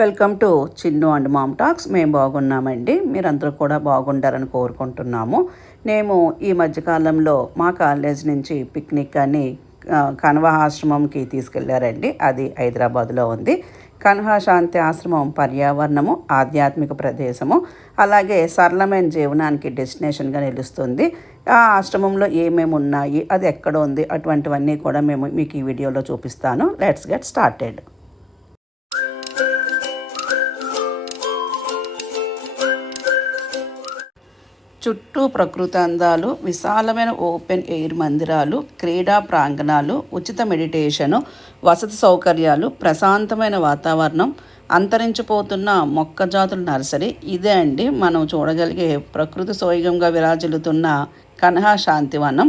Welcome to Chinnu and mom talks. మేము బాగున్నామండి. మీరందరూ కూడా బాగుండారని కోరుకుంటున్నాము. మేము ఈ మధ్యకాలంలో మా కాలేజ్ నుంచి పిక్నిక్ అని ఆ, ఆశ్రమంకి తీసుకెళ్ళారండి. అది హైదరాబాద్లో ఉంది. కన్హా శాంతి ఆశ్రమం పర్యావరణము ఆధ్యాత్మిక ప్రదేశము అలాగే సరళమైన జీవనానికి డెస్టినేషన్గా నిలుస్తుంది. ఆ ఆశ్రమంలో ఏమేమి ఉన్నాయి అది ఎక్కడ ఉంది అటువంటివన్నీ కూడా మేము మీకు ఈ వీడియోలో చూపిస్తాను. Let's get started. చుట్టూ ప్రకృతి అందాలు విశాలమైన ఓపెన్ ఎయిర్ మందిరాలు క్రీడా ప్రాంగణాలు ఉచిత మెడిటేషను వసతి సౌకర్యాలు ప్రశాంతమైన వాతావరణం అంతరించిపోతున్న మొక్కజాతుల నర్సరీ. ఇదే అండి మనం చూడగలిగే ప్రకృతి సోయగంగా విరాజిల్లుతున్న కన్హా శాంతివనం.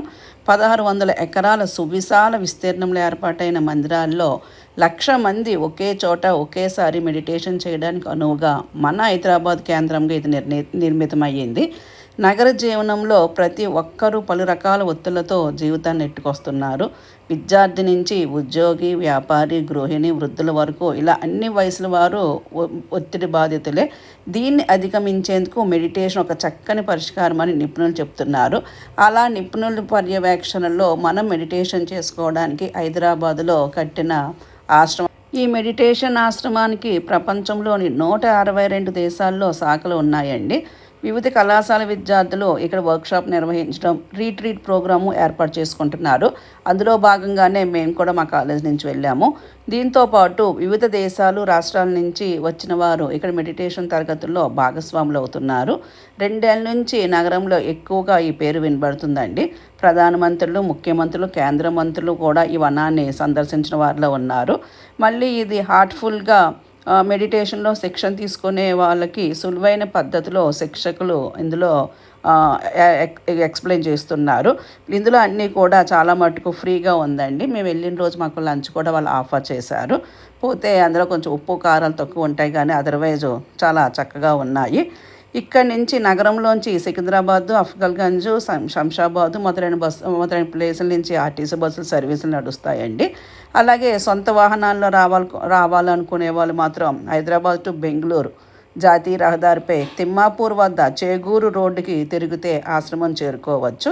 పదహారు వందల ఎకరాల సువిశాల విస్తీర్ణంలో ఏర్పాటైన మందిరాల్లో లక్ష మంది ఒకే చోట ఒకేసారి మెడిటేషన్ చేయడానికి అనువుగా మన హైదరాబాద్ కేంద్రంగా ఇది నిర్ని నిర్మితమయ్యింది. నగర జీవనంలో ప్రతి ఒక్కరూ పలు రకాల ఒత్తులతో జీవితాన్ని నెట్టుకొస్తున్నారు. విద్యార్థి నుంచి ఉద్యోగి వ్యాపారి గృహిణి వృద్ధుల వరకు ఇలా అన్ని వయసుల వారు ఒ- ఒత్తిడి బాధితులే. దీన్ని అధిగమించేందుకు మెడిటేషన్ ఒక చక్కని పరిష్కారం అని నిపుణులు చెప్తున్నారు. అలా నిపుణుల పర్యవేక్షణలో మనం మెడిటేషన్ చేసుకోవడానికి హైదరాబాదులో కట్టిన ఆశ్రమం. ఈ మెడిటేషన్ ఆశ్రమానికి ప్రపంచంలోని నూట అరవై రెండు దేశాల్లో శాఖలు ఉన్నాయండి. వివిధ కళాశాల విద్యార్థులు ఇక్కడ వర్క్షాప్ నిర్వహించడం రీట్రీట్ ప్రోగ్రాము ఏర్పాటు చేసుకుంటున్నారు. అందులో భాగంగానే మేము కూడా మా కాలేజ్ నుంచి వెళ్ళాము. దీంతో పాటు వివిధ దేశాలు రాష్ట్రాల నుంచి వచ్చిన వారు ఇక్కడ మెడిటేషన్ తరగతుల్లో భాగస్వాములు అవుతున్నారు. రెండేళ్ళ నుంచి నగరంలో ఎక్కువగా ఈ పేరు వినబడుతుందండి. ప్రధానమంత్రులు ముఖ్యమంత్రులు కేంద్ర మంత్రులు కూడా ఈ వనాన్ని సందర్శించిన వారిలో ఉన్నారు. మళ్ళీ ఇది హార్ట్ఫుల్గా మెడిటేషన్లో శిక్షణ తీసుకునే వాళ్ళకి సులువైన పద్ధతిలో శిక్షకులు ఇందులో ఎక్స్ప్లెయిన్ చేస్తున్నారు. ఇందులో అన్నీ కూడా చాలా మటుకు ఫ్రీగా ఉందండి. మేము వెళ్ళిన రోజు మాకు లంచ్ కూడా వాళ్ళు ఆఫర్ చేశారు. పోతే అందులో కొంచెం ఉప్పు కారాలు తక్కువ ఉంటాయి కానీ అదర్వైజ్ చాలా చక్కగా ఉన్నాయి. ఇక్కడి నుంచి నగరంలోంచి సికింద్రాబాద్ అఫ్గల్గంజ్ శంషాబాదు శంషాబాద్ మొదలైన బస్సు మొదలైన ప్లేసుల నుంచి ఆర్టీసీ బస్సులు సర్వీసులు నడుస్తాయండి. అలాగే సొంత వాహనాల్లో రావాలి రావాలనుకునే వాళ్ళు మాత్రం హైదరాబాద్ టు బెంగళూరు జాతీయ రహదారిపై తిమ్మాపూర్ వద్ద చేగూరు రోడ్డుకి తిరిగితే ఆశ్రమం చేరుకోవచ్చు.